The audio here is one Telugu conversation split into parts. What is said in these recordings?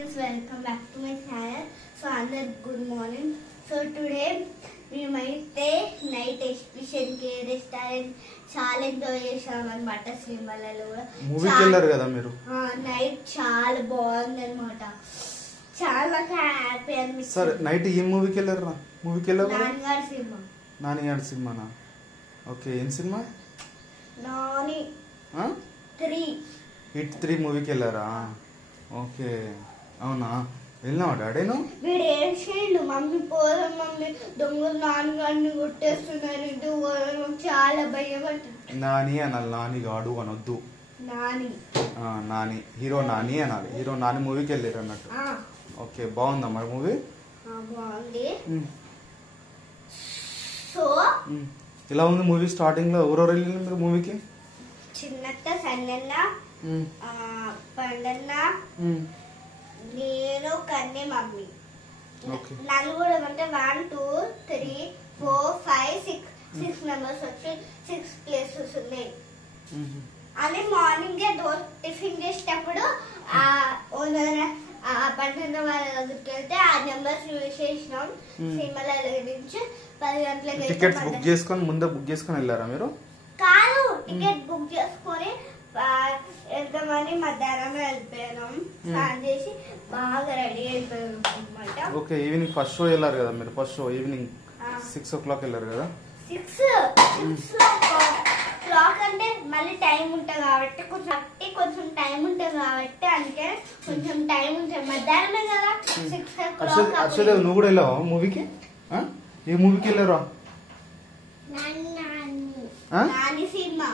friends, welcome back to my channel. So another good morning. So today we might take night exhibition ke restaurant చాలా ఎంజాయ్ చేసాం అన్నమాట. సినిమాలలో కూడా మూవీకి వెళ్ళారు కదా మీరు? నైట్ చాలా బాగుంది అన్నమాట. చాలా హ్యాపీ అనిపిస్తుంది. సరే నైట్ ఏ మూవీకి వెళ్ళారు? మూవీకి వెళ్ళారు? నాన్నగారి సినిమా. నాన్నగారి సినిమానా? ఓకే, ఏం సినిమా? నాని 3. హిట్ 3 మూవీకి వెళ్ళారా? ఓకే, అవునా? వెళ్ళినావా డాడీను? వీడు ఏం చేయండు, మమ్మీ పోదాం మమ్మీ, దొంగలు నాన్నగారిని కొట్టేస్తున్నారు, ఇటు చాలా భయం అంటుంది. నాని అనాలి, నాని గాడు అనొద్దు. నాని నాని, హీరో నాని అనాలి. హీరో నాని మూవీకి వెళ్ళారు అన్నట్టు. ఓకే, బాగుందా మరి మూవీ? బాగుంది. సో ఎలా ఉంది మూవీ? స్టార్టింగ్ లో ఎవరెవరు వెళ్ళిన మీరు మూవీకి? చిన్నక్క, సన్నన్న, పండన్న, నేను, కన్నే, మమ్మీ. నలుగురు అంటే 1 2 3 4 5 6 మెంబర్స్ వచ్చి 6 ప్లేసెస్ ఉన్నాయి. అని మార్నింగ్ టిఫిన్ చేసేటప్పుడు పండుగ వాళ్ళ దగ్గరికి వెళ్తే ఆ నెంబర్స్ యూజ్ చేసినాం. సినిమాల నుంచి 10 గంటలకి టికెట్స్ బుక్ చేసుకొని ముందే బుక్ చేసుకొని వెళ్ళారా మీరు? కాదు, టికెట్ బుక్ చేసుకొని వెళ్తామని మధ్యాహ్నం వెళ్ళిపోయాం. స్నానం చేసి బాగా రెడీ అయిపోయాం అనమాట. ఓకే, ఈవినింగ్ ఫస్ట్ షో వెళ్ళారు కదా మీరు? ఫస్ట్ షో ఈవినింగ్ 6 o'clock వెళ్ళారు కదా? 6 o'clock అంటే మళ్ళీ టైం ఉంటుంది కాబట్టి కొంచెం టైం ఉంటుంది కాబట్టి అందుకే కొంచెం టైం ఉంటుంది. మధ్యాహ్నమే కదా 6 o'clock. అర్షదేవ్, నువ్వు కూడా వెళ్ళావా మూవీకి? ఏ మూవీకి వెళ్ళారా? నాని సినిమా.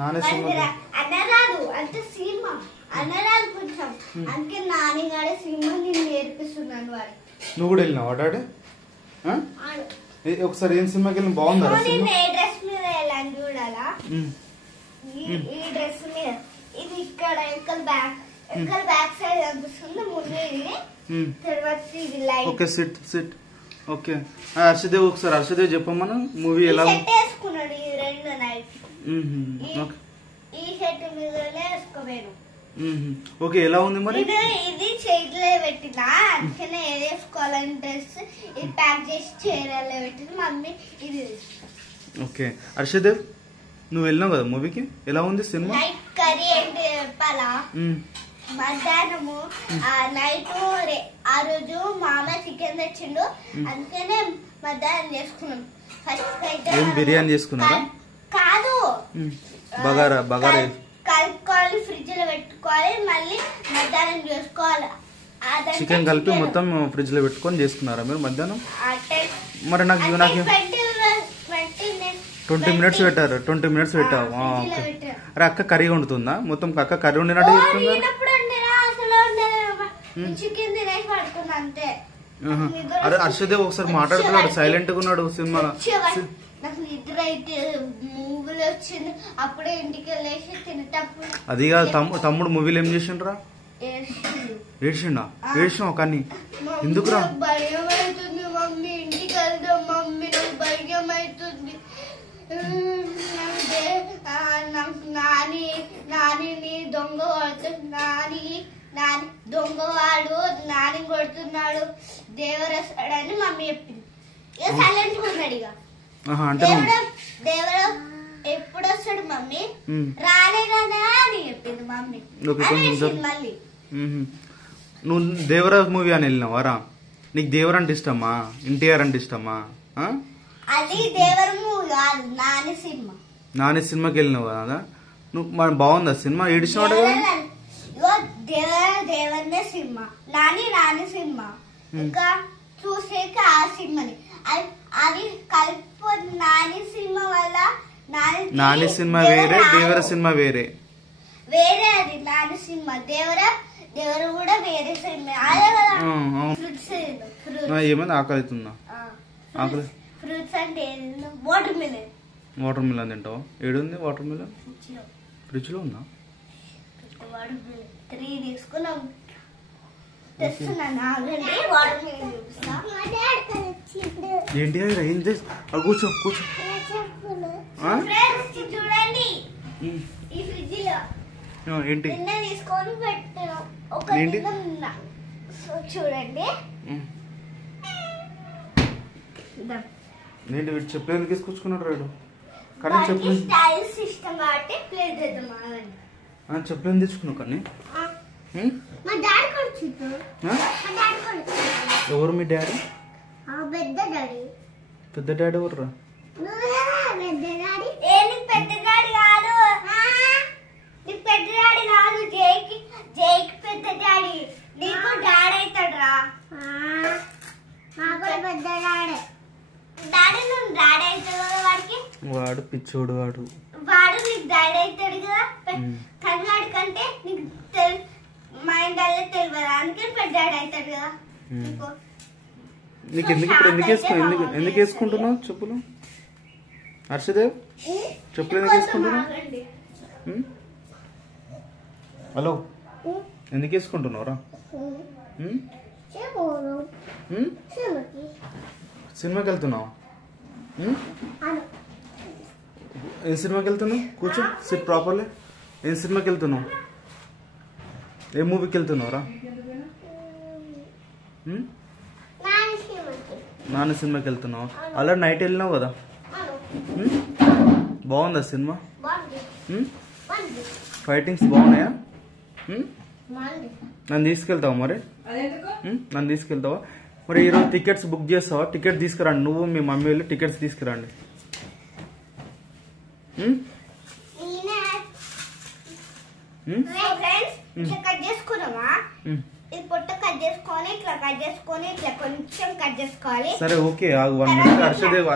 నాని సినిమా అన్నరాదు అంటే సినిమా అన్నరాదు కొంచెం, అందుకే నాని గాడే సినిమా నేను నేర్పిస్తున్నాను వాడి. నువ్వు కూడా వెళ్ళినావా డాడీ? ఒకసారి ఏం సినిమాకి వెళ్ళిన? బాగుందా? ఏ డ్రెస్ మీద వెళ్ళాను చూడాలా? ఈ డ్రెస్ మీద ఇది ఇక్కడ ఎక్కల బ్యాక్ సైడ్ కనిపిస్తుంది. ముందు ఇది, తర్వాత ఇది light. Okay, SIT. Okay, Harshadev ఒకసారి హర్షదేవ్ చెప్పమను మూవీ ఎలా వేసుకున్నాడు. ఈ 2 నైట్ ఈ షర్ట్ మీదనే వేసుకోలేను. ఓకే, ఎలా ఉంది మరి? ఇది చేతిలో పెట్టినా, అందుకనే ఏది వేసుకోవాలని డ్రెస్ ఇది ప్యాక్ చేసి చీరలో పెట్టింది మమ్మీ. ఇది ఓకే, హర్షదేవ్ నువ్వు వెళ్ళినావు కదా మూవీకి, ఎలా ఉంది సినిమా? నైట్ కర్రీ ఏంటి చెప్పాలా? మధ్యాహ్నము నైట్ ఆ రోజు మామ చికెన్ తెచ్చిండు, అందుకనే మధ్యాహ్నం చేసుకున్నాం. ఫస్ట్ అయితే బిర్యానీ చేసుకున్నారా? కాదు, బగారా కలుపుకోవాలి, ఫ్రిడ్జ్ లో పెట్టుకోవాలి, మళ్ళీ మధ్యాహ్నం చేసుకోవాలి. చికెన్ కలిపి మొత్తం ఫ్రిడ్జ్ లో పెట్టుకొని చేసుకున్నారా మీరు మధ్యాహ్నం? మరి నాకు 20 minutes పెట్టారు. 20 minutes పెట్టావు. అరే అక్క కర్రీ వండుతుందా? మొత్తం అక్క కర్రీ వండినట్టు చెప్తుందా? అరే హర్షదేవ్ ఒకసారి మాట్లాడుతున్నాడు, సైలెంట్ గా ఉన్నాడు సినిమాలో. నాకు నిద్ర అయితే మూవీలో వచ్చింది, అప్పుడే ఇంటికి వెళ్ళేసి తినేటప్పుడు. అది తమ్ముడు మూవీలో ఏం చేసిండ్రా? ఏడ్చినావు కానీ ఎందుకురా? భయం అవుతుంది మమ్మీ, ఇంటికి వెళ్దాం మమ్మీ, నాకు భయం అవుతుంది. నాని దొంగ కొడుతున్నాడు, నాని దొంగవాడు నాని కొడుతున్నాడు, దేవరస్తాడని మమ్మీ చెప్పింది. ఇక సైలెంట్ ఉన్నాడు. ఇక దేవుడు ఎప్పుడు వస్తాడు మమ్మీ? రాలే కదా అని చెప్పింది మమ్మీ. మళ్ళీ నువ్వు దేవరాజ్ మూవీ అని వెళ్ళినావారా? నీకు దేవర్ అంటే ఇష్టమా, ఎన్టీఆర్ అంటే ఇష్టమా? అది దేవర మూవీ కాదు, నాని సినిమా. నాని సినిమాకి వెళ్ళినావు కదా నువ్వు? మరి బాగుందా సినిమా? ఏడిచినాడు దేవరనే సినిమా, నాని సినిమా. ఇంకా చూసేక ఆ సినిమాని అది కలుపు. నాని సినిమా వల్ల నాని సినిమా వేరే, దేవర సినిమా వేరే. అది నాని సినిమా, దేవర కూడా వేరే సినిమా. ఏమైనా ఆకలి అవుతుందా? ఆకలి. ఫ్రూట్స్ అంటే వాటర్ మిలన్ తింటావా? ఏడుంది వాటర్ మిలన్? ఫ్రిడ్జ్ లో ఉందా? 3 తీసుకున్నాం. ఏంటి ఏం చేసి కూర్చో చూడండి ఈ ఫ్రిడ్జ్ లో ఏంటి నిన్న తీసుకొని పెట్టాను ఒక నిన్న చూడండి ఏంటి వీడు చెప్పు ఎందుకు తీసుకొచ్చుకున్నాడు రాడు కానీ చెప్పు స్టైల్ సిస్టమ్ కాబట్టి ప్లేట్ చేద్దాం చెప్పు ఏం తెచ్చుకున్నావు కానీ మా డాడీ కొడుచుడు మా డాడీ కొడుచుడు ఎవరు మీ డాడీ పెద్ద డాడీ పెద్ద డాడీ ఎవర్రా పెద్ద డాడీ ఏంటి పెద్ద డాడీ కాదు నీ పెద్ద డాడీ కాదు జైకి పెద్ద డాడీ నీకు డాడీ అవుతాడురా నాకు పెద్ద డాడీ డాడీ నువ్వు డాడీ అవుతాడు కదా వాడికి వాడు పిచ్చోడు వాడు నీకు డాడీ అవుతాడు కదా కన్నాడు కంటే నీకు మైండ్ అల్లే తెలియదు అందుకే పెద్ద డాడీ అవుతాడు కదా నీకు ఎందుకు ఇప్పుడు ఎందుకు వేసుకుంటున్నావు చెప్పులు హర్షదేవ్ చెప్పులు ఎందుకు వేసుకుంటున్నావు హలో ఎందుకు వేసుకుంటున్నావురా సినిమాకి వెళ్తున్నావు ఏం సినిమాకి వెళ్తున్నావు కూర్చో సిట్ ప్రాపర్లీ ఏం సినిమాకి వెళ్తున్నావు ఏ మూవీకి వెళ్తున్నావురా నాన్న సినిమాకి వెళ్తున్నావు అలా నైట్ వెళ్ళినావు కదా బాగుందా సినిమా ఫైటింగ్స్ బాగున్నాయా నన్ను తీసుకెళ్తావా మరి నన్ను తీసుకెళ్తావా మరి ఈరోజు టికెట్స్ బుక్ చేస్తావా టికెట్ తీసుకురండి నువ్వు మీ మమ్మీ వెళ్ళి టికెట్స్ తీసుకురండి కట్ చేసుకున్నావా ఇది పొట్ట కట్ చేసుకొని ఇట్లా కట్ చేసుకొని ఇట్లా కొంచెం కట్ చేసుకోవాలి సరే ఓకే ఆగు 1 మినిట్ హర్షదేవ్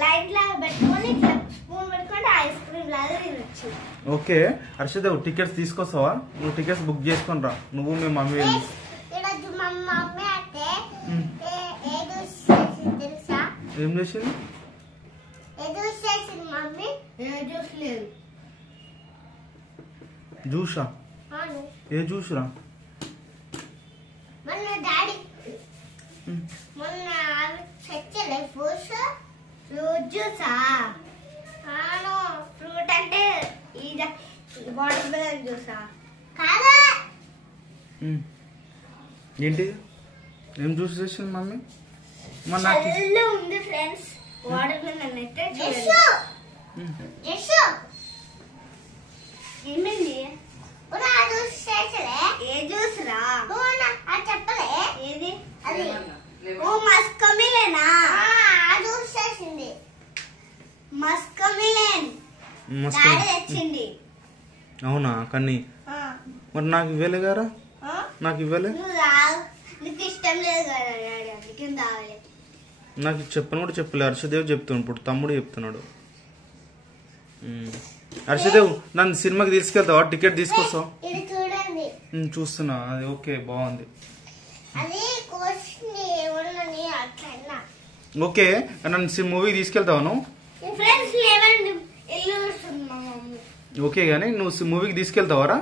లైట్ లాగా పెట్టుకొని ఇట్లా స్పూన్ పెట్టుకొని ఐస్ క్రీమ్ లాగా తినొచ్చు ఓకే హర్షదేవ్ టికెట్స్ తీసుకొస్తావా నువ్వు టికెట్స్ బుక్ చేసుకొని రా నువ్వు మీ మమ్మీ వెళ్ళి ఏం చేసింది జ్యూసా ఏ జ్యూస్ రా మొన్న డాడీ మొన్న చచ్చలే ఫ్రూట్స్ జ్యూసా ఫ్రూట్ అంటే వాటర్ మిలన్ జ్యూసా కాదా ఏంటి ఏం జ్యూస్ చేసింది మమ్మీ చల్ల ఉంది ఫ్రెండ్స్ వాటర్ మిలన్ అయితే ఏమైంది ఏ జ్యూస్ రా చెప్పలే ఏది అది ఓ మస్క్ మిలనా జ్యూస్ చేసింది మస్క్ మిలన్ డాడీ తెచ్చింది అవునా కానీ మరి నాకు ఇవ్వలే గారా నాకు ఇవ్వలే నీకు ఇష్టం లేదు కదా డాడీ అందుకే తాగలే నాకు చెప్పను కూడా చెప్పలే హర్షదేవ్ చెప్తున్నాడు ఇప్పుడు తమ్ముడు చెప్తున్నాడు హర్షదేవ్ నన్ను సినిమాకి తీసుకెళ్తావా టికెట్ తీసుకొస్తావా చూస్తున్నా అది ఓకే బాగుంది ఓకే నన్ను మూవీకి తీసుకెళ్తావా నువ్వు ఓకే కానీ నువ్వు మూవీకి తీసుకెళ్తావారా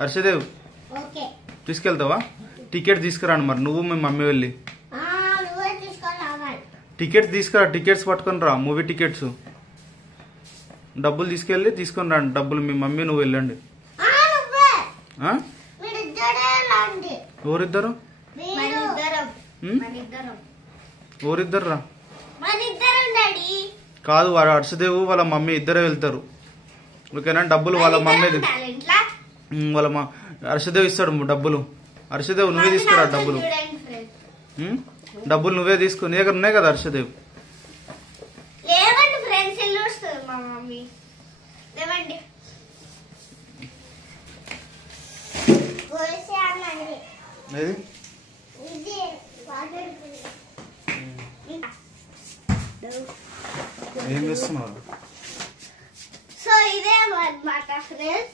హర్షదేవ్ తీసుకెళ్తావా టికెట్ తీసుకురాను మరి నువ్వు మీ మమ్మీ వెళ్ళి టికెట్స్ తీసుకురా టికెట్స్ పట్టుకొని రా మూవీ టికెట్స్ డబ్బులు తీసుకొని రండి డబ్బులు మీ మమ్మీ నువ్వు వెళ్ళండి ఎవరిద్దరు ఎవరిద్దరు రా కాదు వాడు హర్షదేవ్ వాళ్ళ మమ్మీ ఇద్దరే వెళ్తారు ఓకేనా డబ్బులు వాళ్ళ మమ్మీ హర్షదేవ్ ఇస్తాడు డబ్బులు హర్షదేవ్ నువ్వే తీసుకురా డబ్బులు డబ్బులు నువ్వే తీసుకో నీ దగ్గర ఉన్నాయి కదా హర్షదేవ్ ఏం చేస్తున్నారు సో ఇదే అన్నమాట ఫ్రెండ్స్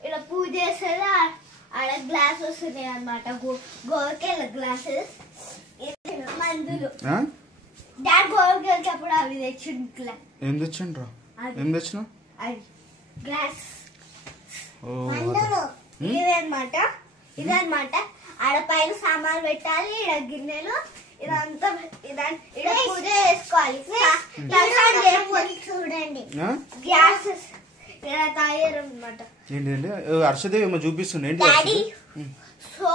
ఇక్కడ పూజ చేస్తారు ఆడ గ్లాసెస్ ఉన్నాయి అన్నమాట గోరకెళ్ళ గ్లాసెస్ మందులు డాడ్ గోరకెళ్ళకి అప్పుడు అవి తెచ్చిండ్రు ఏం తెచ్చిండ్రా ఏం తెచ్చినా గ్లాస్ ఇదే అన్నమాట ఆడ పైన సామాన్లు పెట్టాలి ఈడ గిన్నెలు ఇదంతా ఇలా పూజ చేసుకోవాలి. చూడండి గ్యాస్ ఇలా తయారన్నమాట. ఏంటంటే హర్షదేవి ఏమో చూపిస్తుంది ఏంటి డాడీ. సో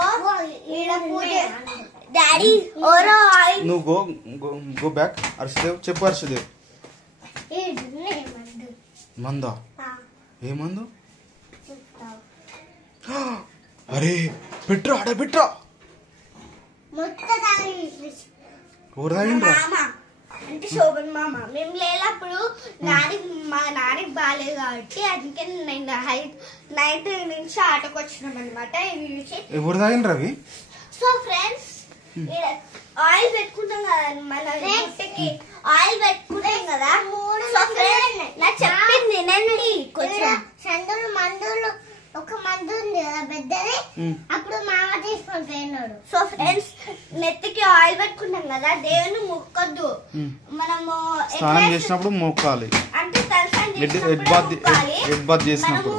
ఇలా పూజ డాడీ ఓరో నువ్వు గో బ్యాక్. హర్షదేవ్ చెప్పు. హర్షదేవ్ మందా? ఏ మందు? అరే పెట్రా ఆడ పెట్రా. ఎవరు తాగిండ్రా? అంటే శోభన్ మామ. మేము లేనప్పుడు మా నాన్నకి బాగాలేదు కాబట్టి అందుకే నైట్ నుంచి ఆటకు వచ్చినాం అనమాట. ఎవరు తాగిండ్రా అవి? సో ఫ్రెండ్స్ ఆయిల్ పెట్టుకుంటాం కదా మన జుట్టుకి. ఆయిల్ పెట్టుకుంటాం కదా. సో ఫ్రెండ్స్ నా చెప్పింది వినండి కొంచెం. మందులు ఒక మందు ఉంది కదా పెద్దది, అప్పుడు మామ తీసుకొని పోయినాడు. సో ఫ్రెండ్స్ నెత్తికి ఆయిల్ పెట్టుకుంటాం కదా, దేవుని మొక్కొద్దు. మనము స్నానం చేసినప్పుడు మొక్కాలి. అంటే తలస్నానం చేసినప్పుడు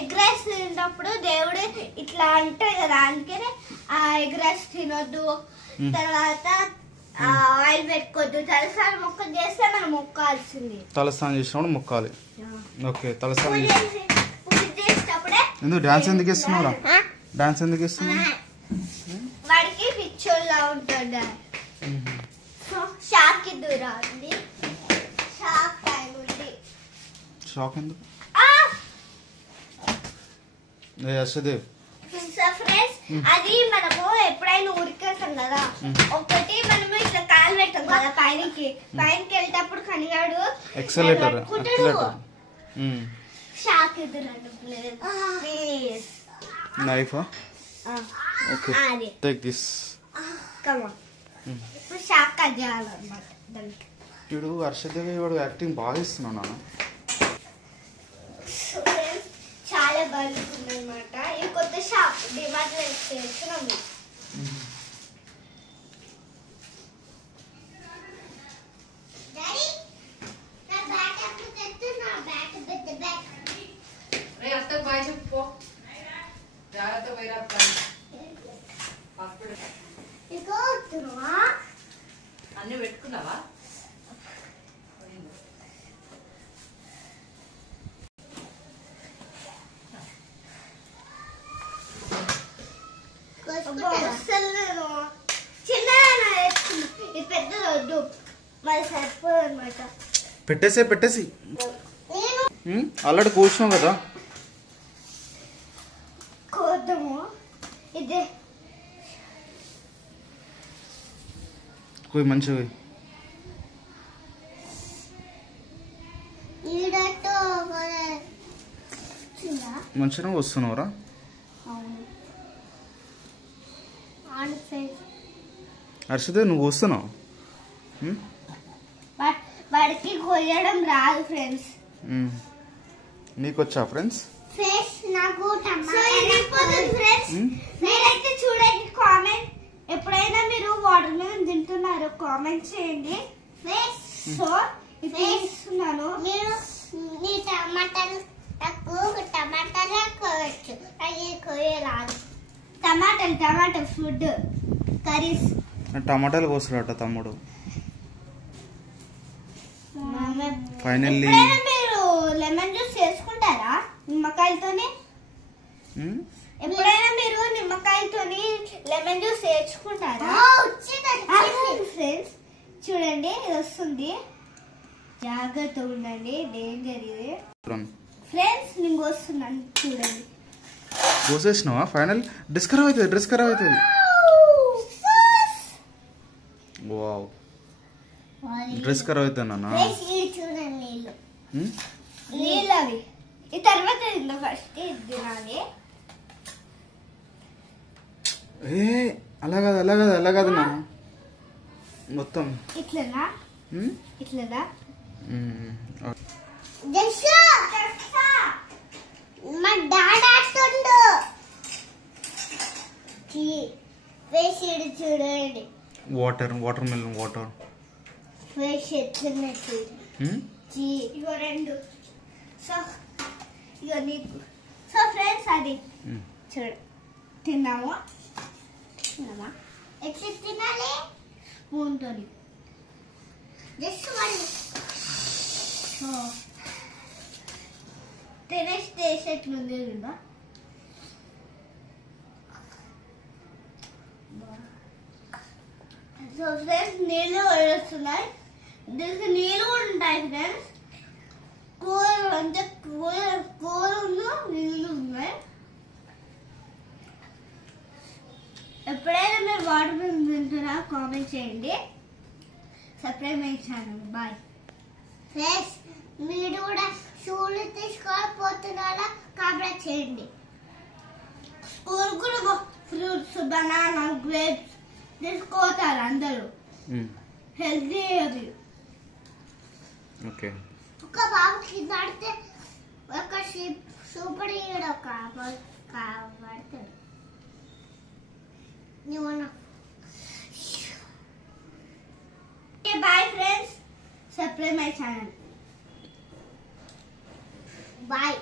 ఎగ్ రైస్ తిన్నప్పుడు దేవుడు ఇట్లా అంటాయి కదా, అందుకనే ఆ ఎగ్ రైస్ తినొద్దు. తర్వాత ఆయిల్ పెట్టుకోవద్దు. తలస్నానం మొక్క చేస్తే మనం మొక్కాల్సింది. తలస్నానం చేసినప్పుడు మొక్కాలి. ఓకే తలస్నానం చేసేటప్పుడే. ఎందుకు డాన్స్ ఎందుకు ఇస్తున్నావురా? డాన్స్ ఎందుకు ఇస్తున్నావు? వాడికి పిచ్చోళ్ళ ఉంటాడు. సో షాక్ దూరా ఉంది. షాక్ టైం ఉంది. షాక్ ఎందుకు? హర్షదేవ్ అది మనము ఎప్పుడైనా ఊరికేస్తాం కదా, ఒకటి మనము ఇట్లా కాలు పెట్టాం కదా పైనకి వెళ్ళేటప్పుడు కనిగాడు escalator shock knife. Okay take this. ఇప్పుడు షాక్ కట్ చేయాలన్నమాట దానికి. ఇప్పుడు హర్షదేవ్ వాడు యాక్టింగ్ బాగా ఇస్తున్నావు నాన్న. చాలా బాగుంటుంది అనమాట. ఈ కొత్త షాప్ డిమార్ట్ లో చేస్తున్నాము. అన్ని పెట్టుకున్నావా? పెట్టేసి ఆల్రెడీ కూర్చున్నావు కదా. కోద్దాము ఇదే మంచిగా మంచిగా వస్తున్నావురా. హర్షదేవ్ నువ్వు వస్తున్నావు. వాడికి కొయ్యడం రాదు ఫ్రెండ్స్. నీకు వచ్చా ఫ్రెండ్స్? మీరైతే చూడండి కామెంట్. ఎప్పుడైనా మీరు వాటర్ మిలన్ తింటున్నారో కామెంట్ చేయండి. సో ఇప్పుడు ఇస్తున్నాను. మీరు టమాటాలు కోయచ్చు, అది కోయరాదు. టమాటాలు ఫుడ్ కర్రీస్. టమాటాలు కోసాడట తమ్ముడు. ఫైనల్లీ మీరు లెమన్ జ్యూస్ చేసుకుంటారా నిమ్మకాయలతోనే? ఎప్పుడైనా మీరు నిమ్మకాయతోని లెమన్ జ్యూస్ చేసుకుంటారా? ఫ్రెండ్స్ చూడండి ఇది వస్తుంది, జాగ్రత్త ఉండండి, డేంజర్ ఇది. ఫ్రెండ్స్ నేను వస్తున్నాను చూడండి. కోసేసినావా? ఫైనల్ డ్రెస్ ఖరాబ్ అవుతుంది. వావ్ డ్రెస్ ఖరాబ్ అవుతుంది అన్న. చూడండి నీళ్ళు అవి. ఈ తర్వాత ఫస్ట్ తినాలి. అలా కాదు నా మొత్తం ఇట్లనా మా డాడీ ఆడుతుండు. చూడండి వాటర్ మిలన్ వాటర్ ఫ్రెష్ ఎట్లున్నా ఇగో రెండు. సో ఇగో నీకు. సో ఫ్రెండ్స్ అది చూడు తిన్నామా ఎట్లా తినాలి? స్పూన్ తోని జస్ట్ వన్ సో టేస్ట్ ఎట్లుంది కదా సో ఫ్రెండ్స్ నీళ్ళు వస్తున్నాయి దీనికి నీళ్ళు కూడా ఉంటాయి ఫ్రెండ్స్ కూర అంటే కూర నీళ్ళు ఉన్నాయి ఎప్పుడైనా మీరు వాటర్ మిలన్ తింటున్నా కామెంట్ చేయండి subscribe my channel bye friends మీరు కూడా షూలు తీసుకోకపోతున్నారా కామెంట్ చేయండి స్కూల్ కూడా ఫ్రూట్స్ బనానా గ్రేప్స్ తీసుకోతారు అందరూ హెల్తీ అవి ఓకే ఒక బాబు కింద ఆడితే ఒక సూపర్ హీరో కాబడతాడు bye friends subscribe my channel bye